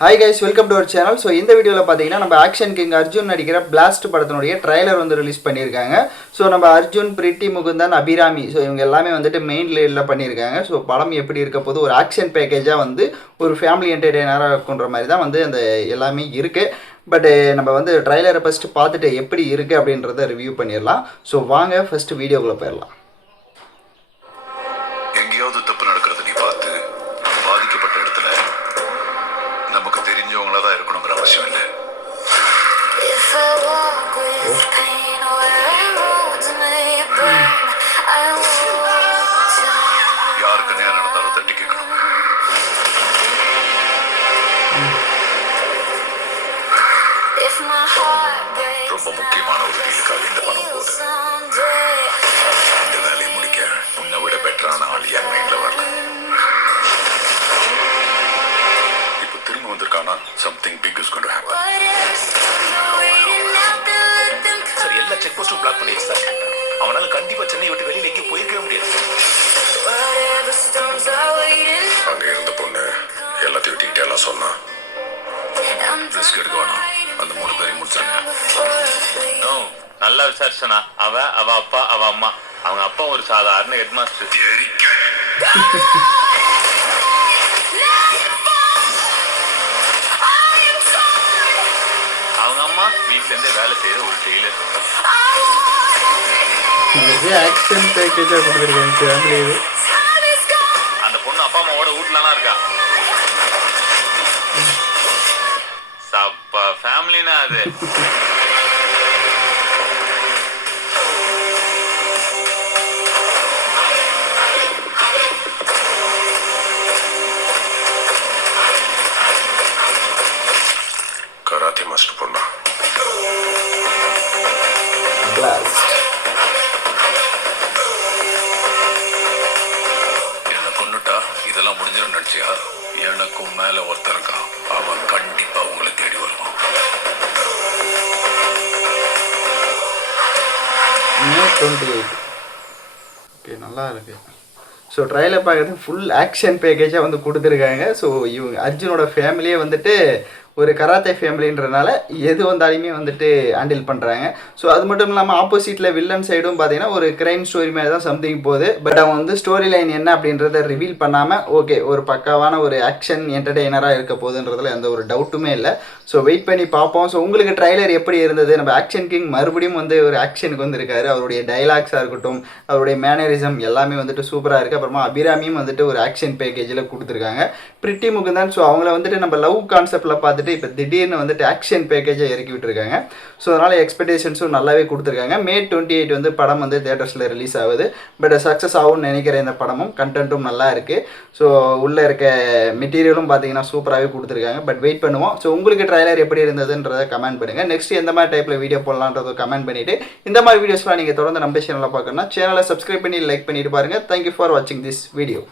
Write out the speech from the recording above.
Hi guys, welcome to our channel. So இந்த வீடியோவில் பார்த்தீங்கன்னா நம்ம ஆக்ஷன் கிங் அர்ஜுன் நடிக்கிற பிளாஸ்ட் படத்தினுடைய ட்ரைலர் வந்து ரிலீஸ் பண்ணியிருக்காங்க. ஸோ நம்ம அர்ஜுன், பிரிட்டி முகுந்தன், அபிராமி ஸோ இவங்க எல்லாமே வந்துட்டு மெயின் லீடில் பண்ணியிருக்காங்க. ஸோ படம் எப்படி இருக்க போது ஒரு ஆக்ஷன் பேக்கேஜாக வந்து ஒரு ஃபேமிலி என்டர்டெய்னராக இருக்குன்ற மாதிரி தான் வந்து அந்த எல்லாமே இருக்குது. பட் நம்ம வந்து ட்ரைலரை ஃபஸ்ட்டு பார்த்துட்டு எப்படி இருக்குது அப்படின்றத ரிவ்யூ பண்ணிடலாம். ஸோ வாங்க ஃபஸ்ட்டு வீடியோக்குள்ளே போயிடலாம். எங்கேயாவது தப்பு நடக்கிறது நீ பார்த்து பாதிக்கப்பட்ட இடத்துல நமக்கு தெரிஞ்சவங்கள தான் இருக்கணுங்கிற அவசியம் இல்லை. யாருக்கு நேரம் நடந்தாலும் தட்டி கேட்கணும். ரொம்ப முக்கியமான ஒரு டீலுக்காக இந்த பணம் போகுது. இந்த வேலையை முடிக்க உன்னை விட பெட்டரான ஆள் என் மைண்ட்ல வரல. இப்போ திரும்ப வந்திருக்கானா something big is going to happen. Sir எல்லா செக் போஸ்டும் பிளாக் பண்ணியாச்சு சார். அவனால கண்டிப்பா சென்னை விட்டு வெளியில எங்கேயும் போயிருக்கவே முடியாது. அங்க இருந்த பொண்ணு எல்லாத்தையும் டீட்டெயிலா சொன்னா ரிஸ்க் எடுக்க வேணாம். அந்த 3 பேரையும் முடிச்சாங்க. நல்லா விசாரிச்சனா அவ அப்பா அவ அம்மா. அவங்க அப்பா ஒரு சாதாரண ஹெட் மாஸ்டர். அவங்க அம்மா வீட்ல இருந்தே வேலை செய்யற ஒரு டெய்லர். ஆக்ஷன் பேக்கேஜாக கொடுத்துருக்காங்க ஃபேமிலி. அந்த பொண்ணு அப்பா அம்மாவோட வீட்டுலலாம் இருக்கா. சப்பா ஃபேமிலினா அது. கராத்தே மாஸ்டர் பொண்ணா. என்ன கொண்டுட்டா இதெல்லாம் முடிஞ்சிடும் நினைச்சியா? எனக்கும் மேல ஒருத்தர் இருக்கான். அவன் கண்டிப்பா உங்களை தேடி வருவான். May 28. ஓகே, நல்லா இருக்கு. ஸோ ட்ரைலர் பார்க்குறது ஃபுல் ஆக்ஷன் பேக்கேஜாக வந்து கொடுத்துருக்காங்க. ஸோ இவங்க அர்ஜுனோட ஃபேமிலியே வந்துட்டு ஒரு கராத்தே ஃபேமிலின்றனால எது வந்தாலுமே வந்துட்டு ஹேண்டில் பண்ணுறாங்க. ஸோ அது மட்டும் இல்லாமல் ஆப்போசிட்டில் வில்லன் சைடும் பார்த்தீங்கன்னா ஒரு கிரைம் ஸ்டோரி மாதிரி தான் சம்திங் போகுது. பட் அவங்க வந்து ஸ்டோரி லைன் என்ன அப்படின்றத ரிவீல் பண்ணாமல் ஓகே ஒரு பக்காவான ஒரு ஆக்ஷன் என்டர்டெய்னராக இருக்க போகுதுன்றதுல எந்த ஒரு டவுட்டுமே இல்லை. ஸோ வெயிட் பண்ணி பார்ப்போம். ஸோ உங்களுக்கு ட்ரைலர் எப்படி இருந்தது? நம்ம ஆக்ஷன் கிங் மறுபடியும் வந்து ஒரு ஆக்ஷனுக்கு வந்திருக்காரு. அவருடைய டைலாக்ஸாக இருக்கட்டும், அவருடைய மேனரிசம் எல்லாமே வந்துட்டு சூப்பராக இருக்குது. அப்புறமா அபிராமியும் வந்துட்டு ஒரு ஆக்ஷன் பேக்கேஜில் கொடுத்துருக்காங்க. பிரிட்டி முகுந்தன் ஸோ அவங்கள வந்துட்டு நம்ம லவ் கான்செப்டில் பார்த்துட்டு இப்போ திடீர்னு வந்துட்டு ஆக்ஷன் பேக்கேஜை இறக்கி விட்டுருக்காங்க. ஸோ அதனால் எக்ஸ்பெக்டேஷன்ஸும் நல்லாவே கொடுத்துருக்காங்க. May 28 வந்து படம் வந்து தேட்டர்ஸில் ரிலீஸ் ஆகுது. பட் சக்ஸஸ் ஆகும்னு நினைக்கிற இந்த படமும் கண்டென்ட்டும் நல்லா இருக்குது. ஸோ உள்ளே இருக்க மெட்டீரியலும் பார்த்தீங்கன்னா சூப்பராகவே கொடுத்துருக்காங்க. பட் வெயிட் பண்ணுவோம். ஸோ உங்களுக்கு ட்ரைலர் எப்படி இருந்ததுன்றதை கமெண்ட் பண்ணுங்கள். நெக்ஸ்ட் எந்த மாதிரி டைப்பில் வீடியோ போடலான்றதை கமெண்ட் பண்ணிவிட்டு இந்த மாதிரி வீடியோஸ்லாம் நீங்கள் தொடர்ந்து நம்ம சேனலில் பார்க்கணும்னா சேனலை சப்ஸ்கிரைப் பண்ணி லைக் பண்ணிட்டு பாருங்கள். தேங்க்யூ ஃபார் வாட்சிங் திஸ் வீடியோ.